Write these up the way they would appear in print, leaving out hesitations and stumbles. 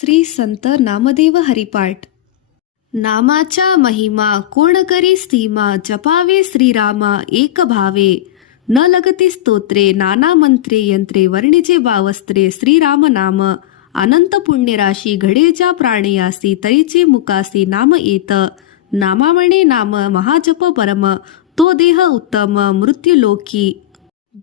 श्री संत नामदेव हरिपाठ. नामाचा महिमा कोण करी सीमा, जपावे श्रीरामा एक भावे. न लगती स्तोत्रे नाना मंत्रे यंत्रे, वर्णिजे बावस्त्रे श्रीराम नाम. अनंत पुण्यराशी घडे ज्या प्राणयासी, तरीचे मुकासी नाम येत. नामामणे नाम महाजप परम, तो देह उत्तम मृत्युलोकी.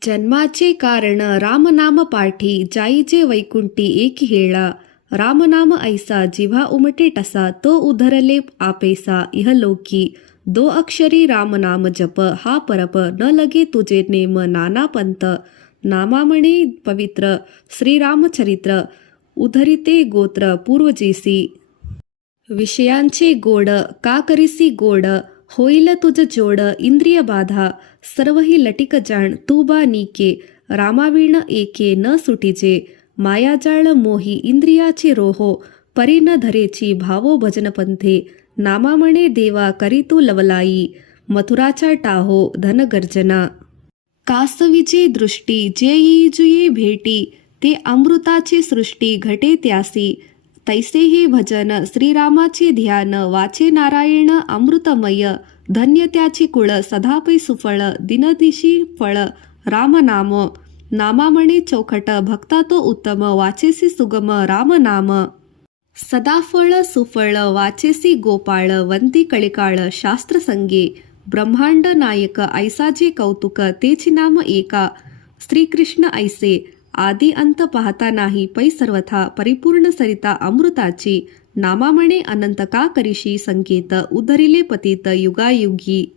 जन्माचे कारण रामनाम पाठी, जाईजे वैकुंठी एक हेळा. रामनाम ऐसा जिव्हा उमटे टसा, तो उधरले आपेसा इहलोकी. दो अक्षरी रामनाम जप, हा परप न लगे तुझे नेम नाना पंत. नामामणे पवित्र श्रीरामचरित्र, उधरिते गोत्र पूर्वजेसी. विषयांचे गोड का करीसी गोड, होईल तुझ जोड इंद्रिय बाधा. सर्वही लटिक जाण तू बा नीके, रामाविण एके न सुटीजे. मायाजाळ मोही इंद्रियाचे रोहो, परी न धरेची भावो भजनपंथे. नामामणे देवा करी तू लवलाई, मथुराचा टाहो धन गर्जना. कासवीची दृष्टी जे येईजुये भेटी, ते अमृताची सृष्टी घटे त्यासी. तैसे हे भजन श्रीरामाचे ध्यान, वाचे नारायण अमृतमय. धन्य त्याची कुळ सदापै सुफळ, दिनदिशी फळ रामनाम. नामामणे चौखट भक्ता तो उत्तम, वाचेसी सुगम रामनाम. सदा फळ सुफळ वाचेसी गोपाळ, वंती कळिकाळ शास्त्र संगे. ब्रह्मांड नायक ऐसा जे कौतुक, तेची नाम एका. श्रीकृष्ण ऐसे आदी अंत पाहता नाही, पै सर्वथा परिपूर्ण सरिता अमृताची. नामामणे अनंत का करीशी संकेत, उधरिले पतित युगायुगी.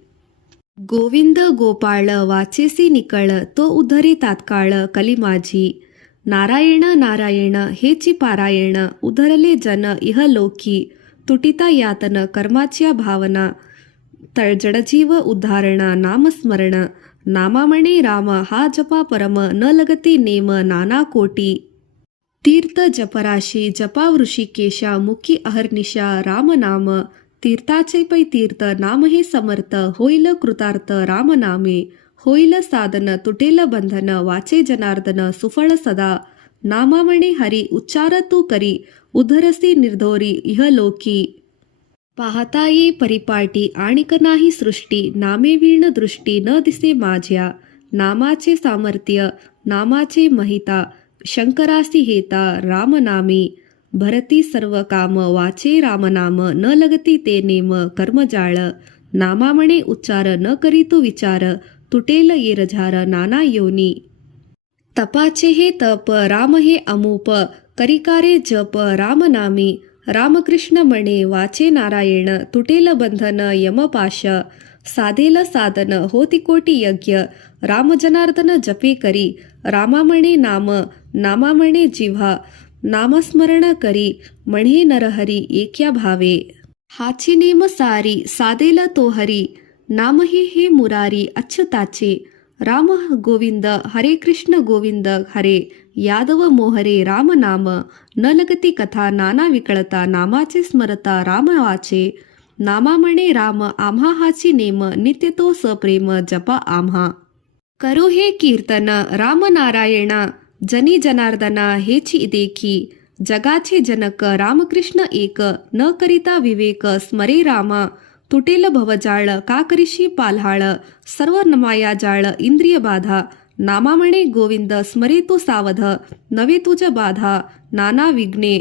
गोविंद गोपाळ वाचेसी निकळ, तो उधरी तात्काळ कली माझी. नारायण नारायण हेची पारायण, उधरले जन इहलोकी. तुटिता यातन कर्माच्या भावना, तळजडजीव उद्धारणा नामस्मरण. नामामणे राम हा जपा परम, न लगती नेम नाना कोटी. तीर्थ जपराशी जपा ऋषिकेशा, मुखी अहर्निशा रामनाम. तीर्थाचे पै तीर्थ नाम हे समर्थ, होईल कृतार्थ रामनामे. होईल साधन तुटेल बंधन, वाचे जनार्दन सुफळ सदा. नामामणे हरी उच्चार तू करी, उधरसी निर्धोरी इहलोकी. पाहता ये परिपाटी आणिक नाही सृष्टी, नामे वीण दृष्टी न दिसे माझ्या. नामाचे सामर्थ्य नामाचे महिता, शंकरासी हेता रामनामी. भरती सर्व काम वाचे रामनाम, न लगती ते नेम कर्मजाळ. नामामणे उच्चार न करी तू विचार, तुटेल येरझार नाना योनी. तपाचे हे तप राम हे अमूप, करिकारे जप रामनामी. रामकृष्ण म्हणे वाचे नारायण, तुटेल बंधन यमपाश. साधेल साधन होती कोटी यज्ञ, रामजनार्दन जपे करी. रामामणे नाम नामामणे जिव्हा, नामस्मरण करी. म्हणे नरहरी एक्या भावे. हाची नेम सारी साधेल तो हरी, नाम हे मुरारी अच्युताचे. राम गोविंद हरे कृष्ण गोविंद हरे, यादव मोहरे राम नाम. न लगती कथा नाना विकळता, नामाचे स्मरता राम वाचे. नामामणे राम आम्हा हाची नेम, नित्य तो सप्रेम जपा आम्हा. करो हे कीर्तन राम नारायणा, जनी जनार्दना हेची देखी. जगाचे जनक रामकृष्ण एक, न करिता विवेक स्मरे रामा. तुटेल भवजाळ का करीशी पाल्हाळ, सर्व माया जाळ इंद्रिय बाधा. नामामणे गोविंद स्मरे तो सावध, नवे तुझ बाधा नाना विघ्ने.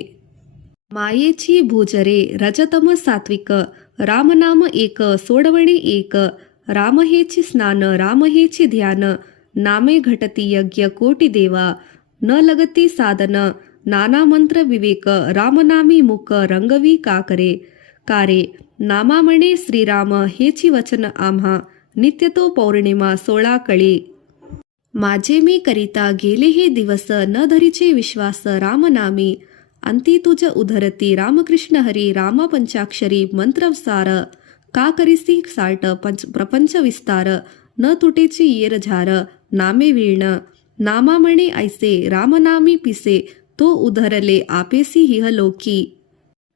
मायेची भूजरे रजतम सात्विक, रामनाम एक सोडवणे एक. राम हेची स्नान राम हेची ध्यान, नामे घटती यज्ञ कोटी देवा. न लगती साधन नाना मंत्र विवेक, रामनामी मुख रंगवी का करे. कारे नामामणे श्रीराम हेची वचन आम्हा, नित्य तो पौर्णिमा 16 कळी. माझे मी करिता गेले हे दिवस, न धरीचे विश्वास रामनामी. अंती तुझ उधरती रामकृष्ण हरी, राम पंचाक्षरी मंत्रसार. का करीसी साट प्रपंच विस्तार, न तुटेची येरझार नामे वीण. नामामणे ऐसे रामनामी पिसे, तो उधरले आपेसी हिहलोकी.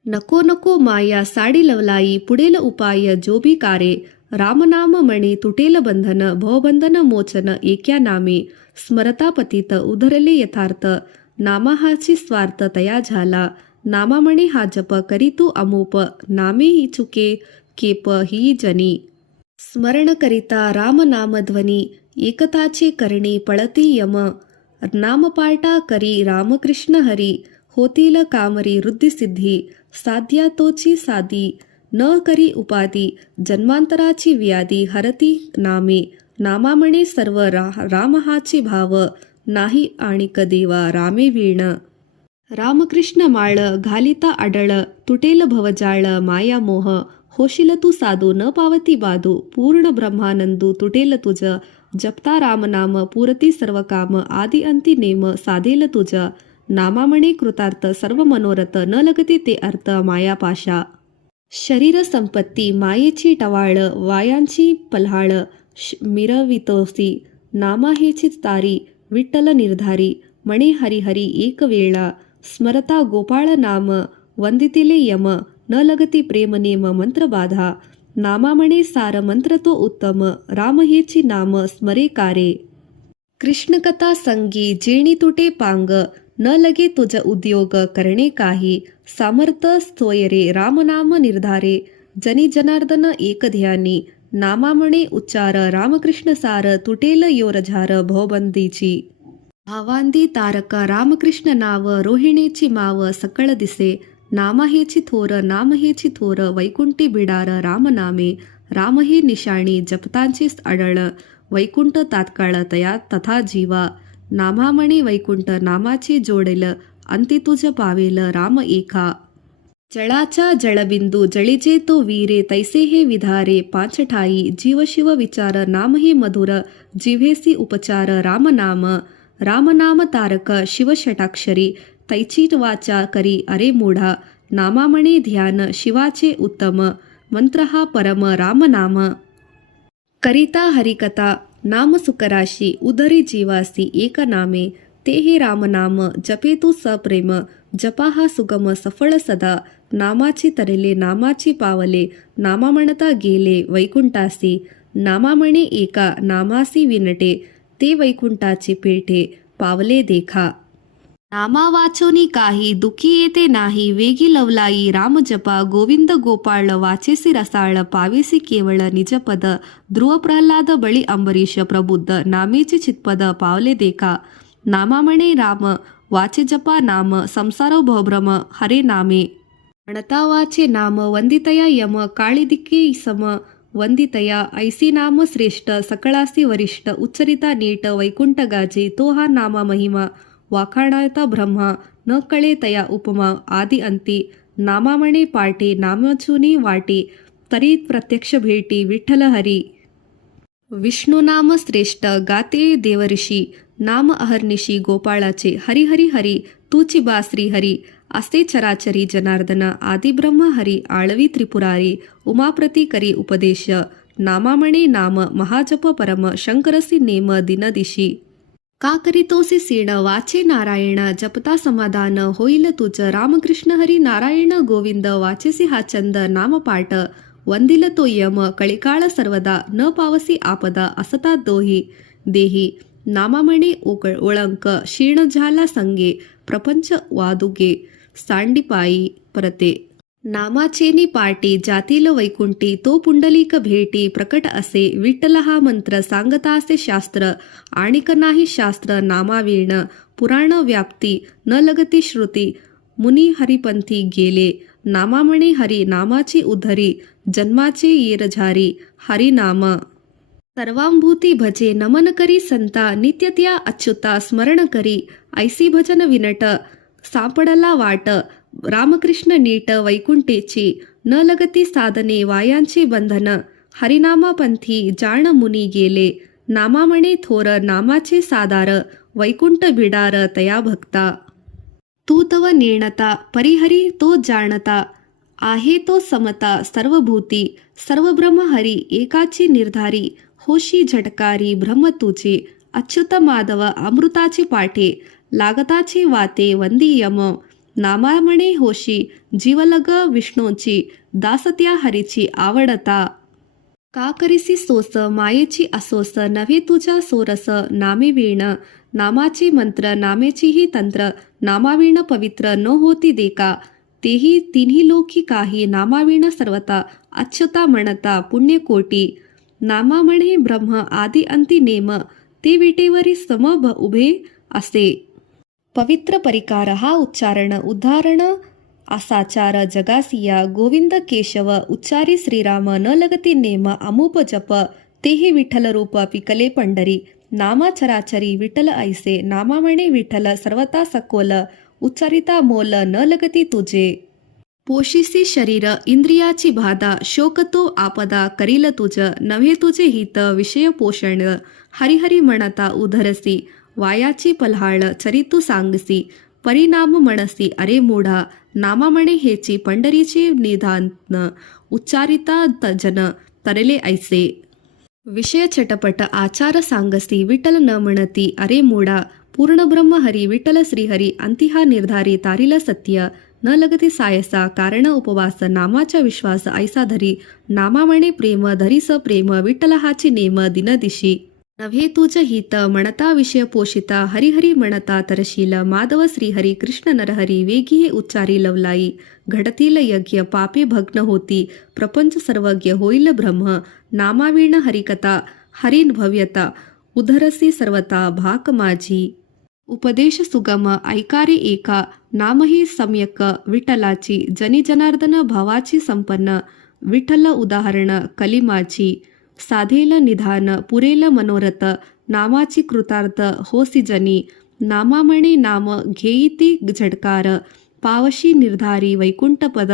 नको नको माया साडी लवलाई, पुढेल उपाय जो बी कारे. रामनाम म्हणे तुटेल बंधन, भवबंधन मोचन एक्या नामे. स्मरता पतित उधरले यथार्थ, नामाहाची स्वार्थ तया झाला. नामा म्हणे हा जप करी तू अमोप, नामे ही चुके केप ही जनी. स्मरण करिता राम नामध्वनी, एकताचे करणे पळती यम. नामपाटा करी रामकृष्ण हरी, होतील कामरी वृद्धिसिद्धी. साध्या तोची साधी न करी उपाधी, जन्मांतराची व्याधी हरती नामे. नामा म्हणे सर्व राम हाचे भाव, नाही आणिक देवा रामे वीण. रामकृष्ण माळ घालिता आडळ, तुटेल भवजाळ माया मोह. होशील तू साधू न पावती बाधू, पूर्ण ब्रह्मानंदू तुटेल तुझ. जपता रामनाम पुरती सर्व काम, आदि अंती नेम साधेल तुझ. नामा म्हणे कृतार्थ सर्व मनोरथ, न लगती ते अर्थ मायापाशा. शरीर संपत्ती मायेची टवाळ, वायांची पल्हाळ मिरवितोसी. नामा हेची तारी विठ्ठल निर्धारी, म्हणे हरिहरी एक वेळा. स्मरता गोपाळ नाम वंदितिले यम, न लगती प्रेमनेम मंत्र बाधा. नामा म्हणे सार मंत्र तो उत्तम, राम हेची नाम स्मरे कारे. कृष्णकथा संगी जेणी तुटे पांग, न लगे तुझ उद्योग करणे काही. सामर्थ स्तोयरे रामनाम निर्धारे, जनी जनार्दन एक ध्यानी. नामा म्हणे उच्चार रामकृष्ण सार, तुटेल योरझार भवबंदीची. भावांदी तारक रामकृष्ण नाव, रोहिणीची माव सकळ दिसे. नामा हेची थोर नाम हेची थोर, वैकुंठी बिडार रामनामे. राम हे निशाणी जपतांची आढळ, वैकुंठ तात्काळ तया तथा जीवा. नामा म्हणे वैकुंठ नामाची जोडेल, अंती तुझ पावेल राम एका. जळाचा जळबिंदू जळीचे तो वीरे, तैसे हे विधारे पाचठाई. जीव शिव विचार नाम हे मधुर, जिव्हेसी उपचार रामनाम. रामनाम तारक शिव षटाक्षरी, तैची वाचा करी अरे मूढा. नामा म्हणे ध्यान शिवाचे उत्तम, मंत्र हा परम रामनाम. करिता हरिकथा नाम सुकराशी, उदरी जीवासी एक नामे. ते हे रामनाम जपे तू सप्रेम, जपा हा सुगम सफळ सदा. नामाची तरले नामाची पावले, नामा म्हणता गेले वैकुंठासी. नामा म्हणे एका नामासी विनटे, ते वैकुंठाचे पेठे पावले देखा. नामा वाचोनी काही दुखी येते नाही, वेगी लवलाई राम जपा. गोविंद गोपाळ वाचेसी रसाळ, पावेसी केवळ निजपद. ध्रुव प्रल्हाद बळी अंबरीश प्रबुद्ध, नामेचे चितपद पावले देखा. नामा म्हणे राम वाचे जपा नाम, संसार भवभ्रम हरे नामे. म्हणता वाचे नाम वंदितया यम, काळी दिक्की सम वंदितया. ऐसी नाम श्रेष्ठ सकळासी वरिष्ठ, उच्चरिता नीट वैकुंठ गाजे. तो हा नामा महिमा वाखाणायता ब्रह्मा, न कळे तया उपमा आदि अंती. नामा म्हणे पाटे नामचुनी वाटे, तरी प्रत्यक्ष भेटी विठ्ठल हरी. विष्णू नाम श्रेष्ठ गाते देवऋषी, नाम अहर्निशी गोपाळाचे. हरी हरी हरी तूची बासरी हरी, असे चराचरी जनार्दन. आदि ब्रह्म हरी आळवी त्रिपुरारी, उमाप्रती करी उपदेश. नामा म्हणे नाम महाजप परम, शंकरसी नेम दिनदिशी. का करीतोसी सीण वाचे नारायण, जपता समाधान होईल तुझ. रामकृष्ण हरी नारायण गोविंद, वाचेसी हा छंद नामपाठ. वंदिल तो यम कळिकाळ सर्वदा, न पावसी आपदा असता दोही देही. नामा म्हणे ओळंक क्षीण झाला संगे, प्रपंच वादुगे सांडीपायी परते. नामाचेनी पाटी जातील वैकुंठी, तो पुंडलिक भेटी प्रकट असे. विठ्ठल हा मंत्र सांगता असे शास्त्र, आणिक नाही शास्त्र नामावीण. पुराण व्याप्ती न लगती श्रुती, मुनी हरिपंथी गेले. नामा म्हणे हरी नामाची उधरी, जन्माचे येरझारी हरिनाम. सर्वांभूती भजे नमन करी संता, नित्य त्या अच्युता स्मरण करी. ऐसी भजन विनट सापडला वाट, रामकृष्ण नीट वैकुंठेची. न लगती साधने वायांची बंधन, हरिनामापंथी जाण मुनी गेले. नामा म्हणे थोर नामाचे सादार, वैकुंठ बिडार तया भक्ता. तू तव नेणता परिहरी तो जाणता, आहे तो समता सर्वभूती. सर्व ब्रह्म हरी एकाची निर्धारी, होशी झटकारी ब्रह्म तुझे. अच्युत माधव अमृताचे पाठे, लागताची वाते वंदी यम. नामा म्हणे होशी जीवलग विष्णूची, दासत्या हरीची आवडता. का करीसी सोस मायेची असोस, नव्हे तुझ्या सोरस नामे वीण. नामाची मंत्र नामेचीही तंत्र, नामावीण पवित्र न होती देका. तेही तिन्ही लोकी काही नामाविण सर्वता अच्युता म्हणता पुण्यकोटी नामा म्हणे ब्रह्म आदी अंती नेम ते विटेवरी उभे असे. पवित्र परिकार हा उच्चारण उदाहरण आसाचार जगासिया गोविंद केशव उच्चारी श्रीराम न लगती नेम अमुप जप तेही विठ्ठल रूप पिकले पंढरी नामा चराचरी विठ्ठल ऐसे नामा म्हणे विठ्ठल सर्वता सकोल उच्चारिता मोल न लगती तुझे. पोशिसी शरीर इंद्रियाची बाधा शोकतो आपदा करील तुझ नव्हे तुझे हित विषय पोषण हरिहरी म्हणता उधरसी वायाची पल्हाळ चरितू सांगसी परिणाम म्हणसी अरे मूढा नामा म्हणे हेची पंढरीची निधान उच्चारिता जन तरले ऐसे. विषय चटपट आचार सांगसी विठ्ठल न म्हणती अरे मूढा पूर्ण ब्रह्म हरी विठ्ठल श्रीहरी अंतिहा निर्धारी तारिल सत्य न लगती सायसा कारण उपवास नामाचा विश्वास ऐसा धरी नामा म्हणे प्रेम धरीस प्रेम विठ्ठल हाची नेम दिनदिशी नव्हे तुझ हित म्हणता विषय पोषिता हरिहरी म्हणता तरशील माधव श्रीहरी कृष्ण नरहरी वेगी हे उच्चारी लवलाई घडतील यज्ञ पापे भग्न होती प्रपंच सर्वज्ञ होईल ब्रह्म नामावीण हरिकथा हरिन भव्यता उधरसी सर्वता भाक माझी. उपदेश सुगम ऐकारे एका नामही सम्यक विठ्ठलाची जनी जनार्दन भावाची संपन्न विठ्ठल उदाहरण कलिमाची साधेल निधान पुरेल मनोरथ नामाची कृतार्थ होसी जनी नामा म्हणे नाम घेईती झटकार पावशी निर्धारी वैकुंठ पद